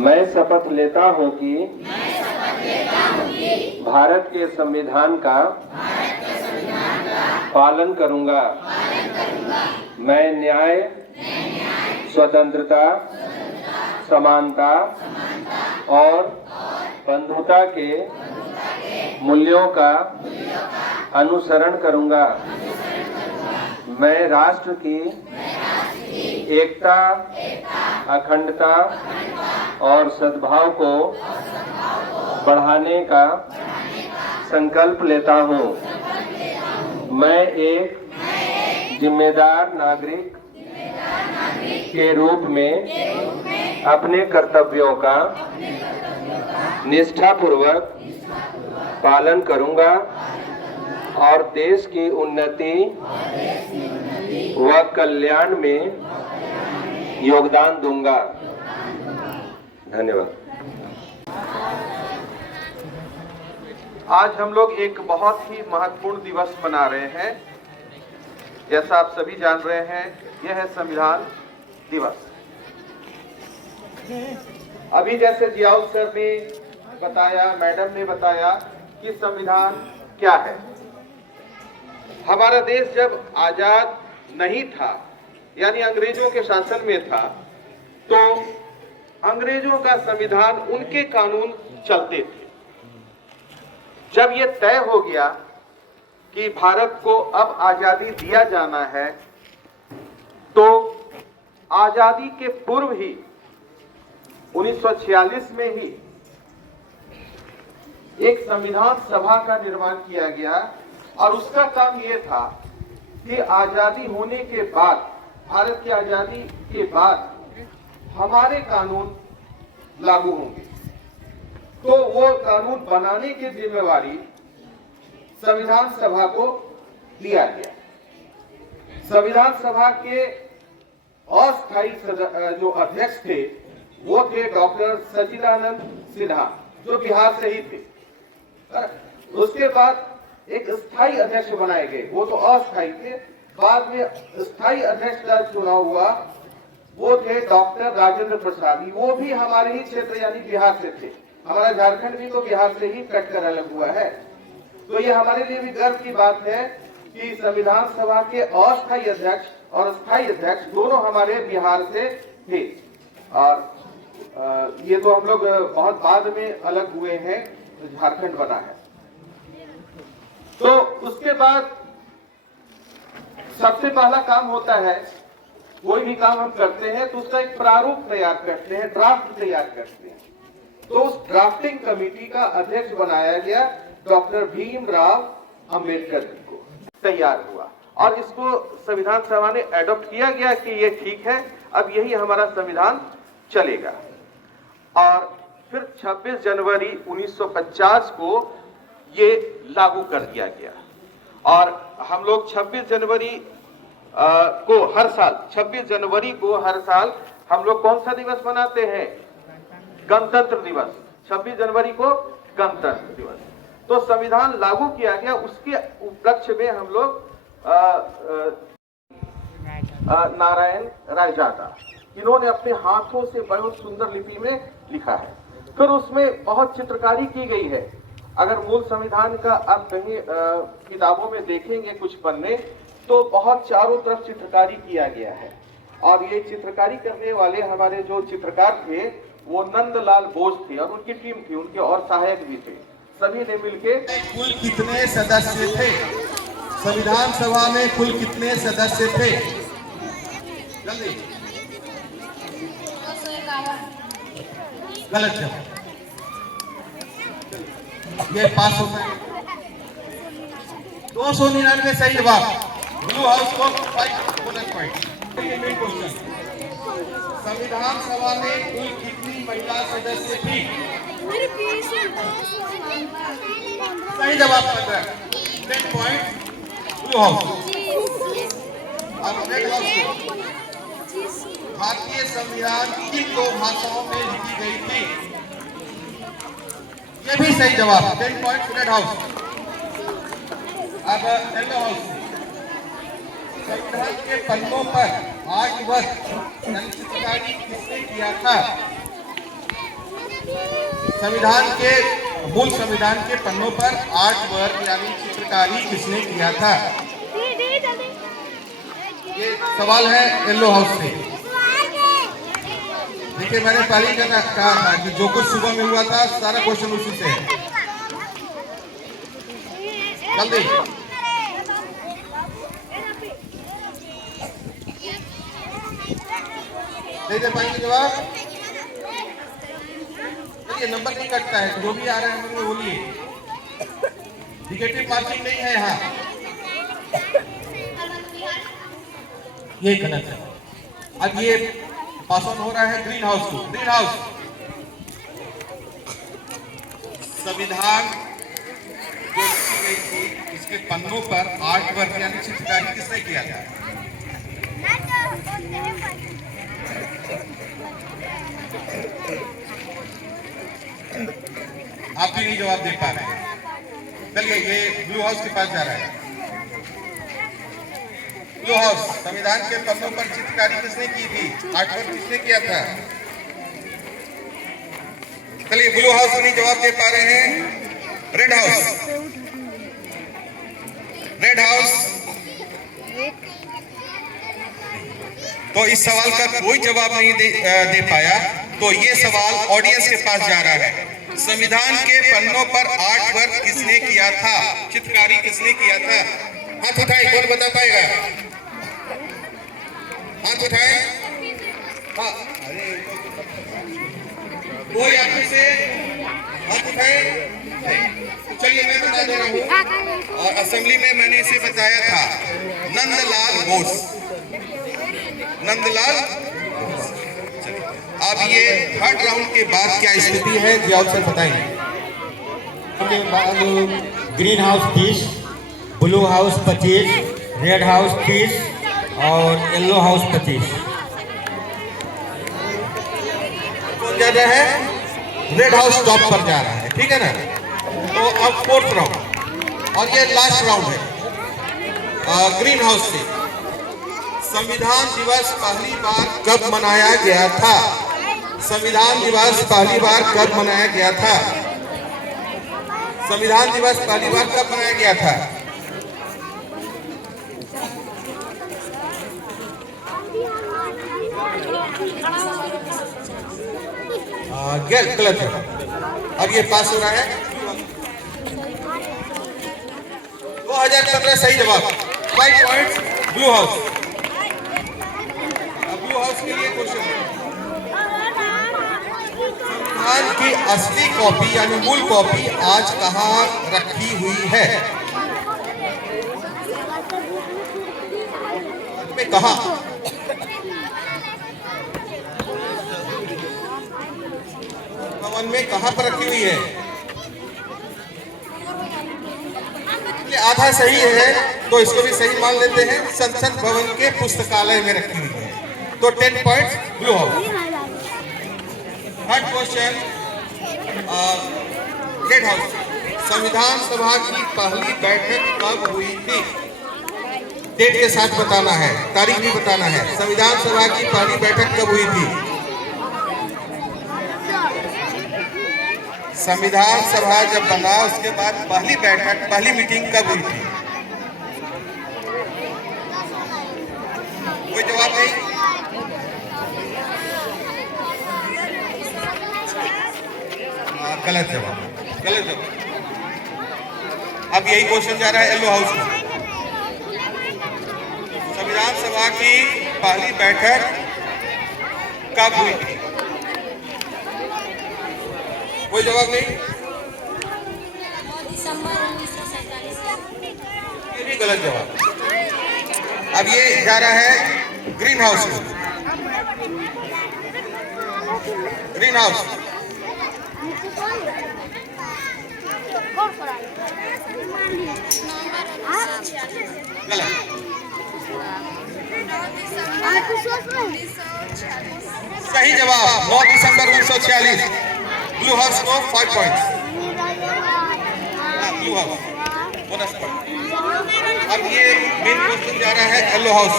मैं शपथ लेता हूँ कि भारत के संविधान का पालन करूँगा। मैं न्याय, स्वतंत्रता, समानता और बंधुता के मूल्यों का अनुसरण करूँगा। मैं राष्ट्र की एकता, अखंडता और सद्भाव को बढ़ाने का संकल्प लेता हूँ। मैं एक जिम्मेदार नागरिक के रूप में अपने कर्तव्यों का निष्ठापूर्वक पालन करूँगा और देश की उन्नति व कल्याण में योगदान दूंगा। धन्यवाद। आज हम लोग एक बहुत ही महत्वपूर्ण दिवस मना रहे हैं। जैसा आप सभी जान रहे हैं, यह है संविधान दिवस। अभी जैसे जियाउल सर ने बताया, मैडम ने बताया कि संविधान क्या है। हमारा देश जब आजाद नहीं था, यानी अंग्रेजों के शासन में था, तो अंग्रेजों का संविधान, उनके कानून चलते थे। जब यह तय हो गया कि भारत को अब आजादी दिया जाना है, तो आजादी के पूर्व ही 1946 में ही एक संविधान सभा का निर्माण किया गया और उसका काम यह था कि आजादी होने के बाद, भारत की आजादी के बाद हमारे कानून लागू होंगे। तो वो कानून बनाने की जिम्मेवारी संविधान सभा को दिया गया। संविधान सभा के अस्थायी जो अध्यक्ष थे वो थे डॉक्टर सच्चिदानंद सिन्हा, जो बिहार से ही थे। उसके बाद एक स्थायी अध्यक्ष बनाए गए, वो तो अस्थायी थे। बाद में स्थायी अध्यक्ष का चुनाव हुआ, वो थे डॉक्टर राजेंद्र प्रसाद। वो भी हमारे ही क्षेत्र यानी बिहार से थे। हमारा झारखंड भी तो बिहार से ही कटकर अलग हुआ है। तो ये हमारे लिए भी गर्व की बात है कि संविधान सभा के अस्थायी अध्यक्ष और स्थायी अध्यक्ष दोनों हमारे बिहार से थे। और ये तो हम लोग बहुत बाद में अलग हुए हैं, झारखंड बना है। तो उसके बाद सबसे पहला काम होता है, कोई भी काम हम करते हैं तो उसका एक प्रारूप तैयार करते हैं, ड्राफ्ट तैयार करते हैं। तो उस ड्राफ्टिंग कमेटी का अध्यक्ष बनाया गया डॉक्टर भीमराव अंबेडकर जी को। तैयार हुआ और इसको संविधान सभा ने एडॉप्ट किया गया कि ये ठीक है, अब यही हमारा संविधान चलेगा। और फिर 26 जनवरी 1950 को ये लागू कर दिया गया। और हम लोग 26 जनवरी को हर साल, 26 जनवरी को हर साल हम लोग कौन सा दिवस मनाते हैं? गणतंत्र दिवस। 26 जनवरी को गणतंत्र दिवस। तो संविधान लागू किया गया, उसके उपलक्ष्य में हम लोग नारायण रायजादा, इन्होंने अपने हाथों से बहुत सुंदर लिपि में लिखा है। फिर उसमें बहुत चित्रकारी की गई है। अगर मूल संविधान का आप कहीं किताबों में देखेंगे कुछ पन्ने, तो बहुत चारों तरफ चित्रकारी किया गया है। और ये चित्रकारी करने वाले हमारे जो चित्रकार थे वो नंदलाल बोस थे और उनकी टीम थी, उनके और सहायक भी थे। सभी ने मिलके कुल कितने सदस्य थे संविधान सभा में? कुल कितने सदस्य थे? जल्दी। गलत जवाब। ये पास होता है। 299 सही जवाब। ब्लू हाउस को 5 बोनस पॉइंट। संविधान सभा में कुल कितनी महिला सदस्य थी? सही जवाब 15 पॉइंट ब्लू हाउस। अब रेड हाउस को भारतीय संविधान किन 2 भाषाओं में लिखी गई थी? ये भी सही जवाब 10 पॉइंट रेड हाउस। अब येलो हाउस, संविधान के पन्नों पर 8 वर्ष चित्रकारी किसने किया था? संविधान के मूल संविधान के पन्नों पर आर्ट वर्क यानी चित्रकारी किसने किया था? ये सवाल है येलो हाउस से। देखिए, मैंने पहले ही कहा था कि जो कुछ सुबह में हुआ था सारा क्वेश्चन उसी से है। जल्दी दे पाएंगे जवाब? देखिए, नंबर नहीं कटता है, जो भी आ रहा है हम बोलिए। निगेटिव मार्किंग नहीं है यहाँ। ये गलत है। अब ये पास ऑन हो रहा है ग्रीन हाउस को। ग्रीन हाउस, संविधान जो लिखी गई थी इसके पन्नों पर आर्ट वर्क यानी चित्रकारी किसने किया था? आप भी नहीं जवाब दे पा रहे हैं। चलिए, ये ब्लू हाउस के पास जा रहा है। ब्लू हाउस, संविधान के पन्नों पर चित्रकारी किसने की थी? आर्टवर्क किसने किया था? चलिए, ब्लू हाउस नहीं जवाब दे पा रहे हैं। रेड हाउस, रेड हाउस, तो इस सवाल का कोई जवाब नहीं दे पाया, तो ये सवाल ऑडियंस के पास जा रहा है। संविधान के पन्नों पर आर्ट वर्क किसने किया था? चित्रकारी किसने किया था? हाथ उठाए, कौन बता पाएगा? हाथ उठाए। हाँ, कोई आपसे से हाथ उठाए? चलिए, मैं बता दे रहा हूँ। और असेंबली में मैंने इसे बताया था, नंदलाल बोस। नंदलाल। अब ये थर्ड राउंड के बाद क्या स्थिति है जी आप सर बताएंगे। Green house 30, blue house 25, red house 30 और येलो हाउस 25। कौन जा रहा है? रेड हाउस टॉप पर जा रहा है, ठीक है ना। तो अब फोर्थ राउंड और ये लास्ट राउंड है ग्रीन हाउस से। संविधान दिवस पहली बार कब मनाया गया था? संविधान दिवस पहली बार कब मनाया गया था? संविधान दिवस पहली बार कब मनाया गया था? गलत है। अब ये पास हो रहा है। 2015 सही जवाब। 5 points blue house. Blue house के लिए क्वेश्चन है, संविधान की असली कॉपी यानी मूल कॉपी आज कहाँ रखी हुई है? कहाँ? भवन में कहाँ पर रखी हुई है? आधा सही है तो इसको भी सही मान लेते हैं। संसद भवन के पुस्तकालय में रखी हुई है। तो 10 points blue house. Third question red house. संविधान सभा की पहली बैठक कब हुई थी? डेट के साथ बताना है, तारीख भी बताना है। संविधान सभा की पहली बैठक कब हुई थी? संविधान सभा जब बना उसके बाद पहली बैठक, पहली मीटिंग कब हुई थी? कोई जवाब नहीं? गलत जवाब, गलत जवाब। अब यही क्वेश्चन जा रहा है येलो हाउस में। संविधान सभा की पहली बैठक कब हुई थी? कोई जवाब नहीं? ये भी गलत जवाब। अब ये जा रहा है ग्रीन हाउस में। ग्रीन हाउस गलत। सही जवाब 9 दिसंबर 1946। ब्लू हाउस को 5 points. Blue house bonus point. अब ये मेन क्वेश्चन जा रहा है येलो हाउस।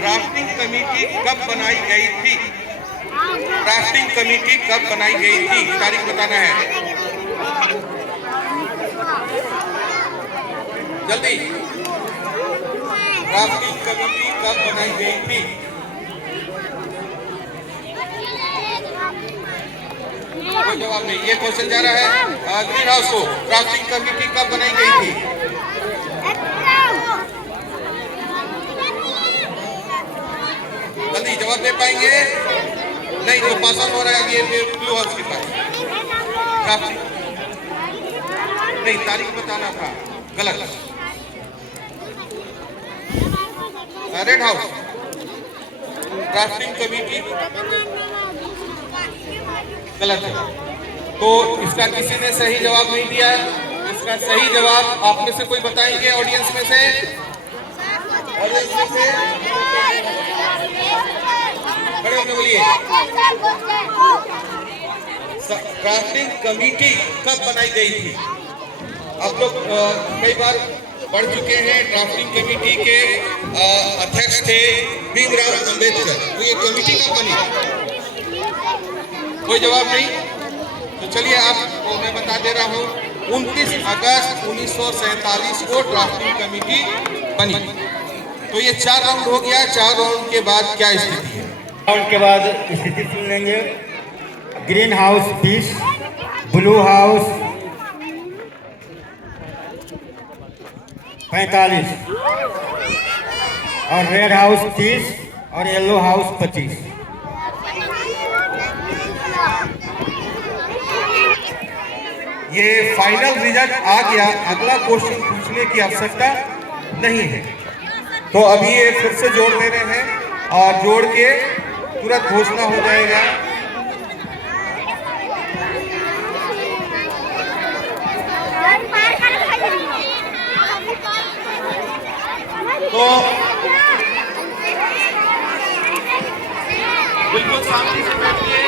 ड्राफ्टिंग कमेटी कब बनाई गई थी? ड्राफ्टिंग कमेटी कब बनाई गई थी, तारीख बताना है जल्दी। ड्राफ्टिंग कमेटी कब बनाई गई थी? कोई जवाब नहीं। ये क्वेश्चन जा रहा है ग्रीन हाउस को, ड्राफ्टिंग कमेटी कब बनाई गई थी? जल्दी जवाब दे पाएंगे? नहीं तो पास ऑन हो रहा है अभी ब्लू हाउस के पास। नहीं, तारीख बताना था, गलत। रेड हाउस ड्राफ्टिंग कमेटी गलत है, तो इसका किसी ने सही जवाब नहीं दिया। इसका सही जवाब आप में से कोई बताएंगे? ऑडियंस में से खड़े होकर बोलिए। ड्राफ्टिंग कमेटी कब बनाई गई थी? आप लोग कई बार पढ़ चुके हैं। ड्राफ्टिंग कमेटी के अध्यक्ष थे भीमराव अंबेडकर। तो ये कमेटी कब बनी? कोई जवाब नहीं? तो चलिए आपको मैं बता दे रहा हूँ, 29 अगस्त 1947 को ड्राफ्टिंग कमेटी बनी। तो ये 4 राउंड हो गया। 4 राउंड के बाद क्या स्थिति है? राउंड के बाद स्थिति सुन लेंगे। ग्रीन हाउस 30, ब्लू हाउस 45 और रेड हाउस 30 और येलो हाउस 25। ये फाइनल रिजल्ट आ गया। अगला क्वेश्चन पूछने की आवश्यकता नहीं है। तो अभी ये फिर से जोड़ दे रहे हैं और जोड़ के तुरंत घोषणा हो जाएगा। तो बिल्कुल शांति से बैठिए।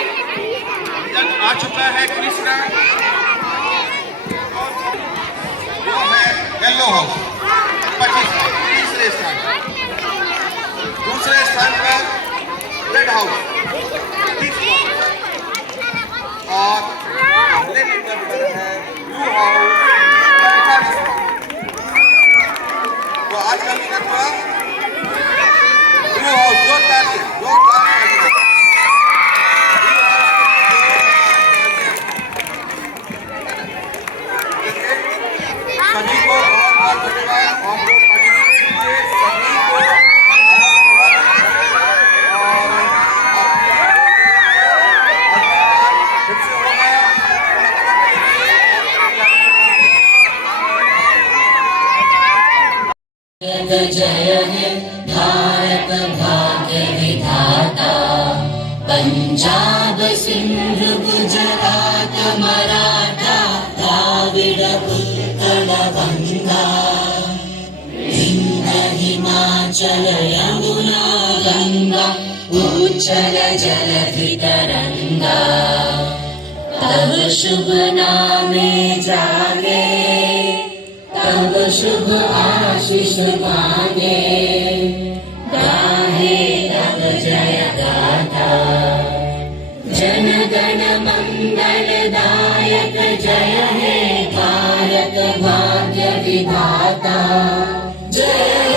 रिजल्ट आ चुका है कृष्णा। वो है येलो हाउस 25, तीसरे स्थान। दूसरे स्थान पर रेड हाउस 30 और अगले नंबर पर है ब्लू हाउस 45। तो आज का विनर हुआ ब्लू हाउस। दो तालियां। सभी को बहुत बहुत धन्यवाद। और जो पार्टिसिपेट किए सभी को फिर से होगा। जय हे भारत भाग्य विधाता, पंजाब सिंध गुजरात मराठा द्राविड उत्कल गंगा, विंध्य हिमाचल यमुना गंगा उच्चल जलधि तरंगा। तब शुभ नामे जागे, तब शुभ आशीष मांगे, गाहे तब जय गाथा। जन गण मंगल दायक जय हे भारत भाग्य विधाता। जय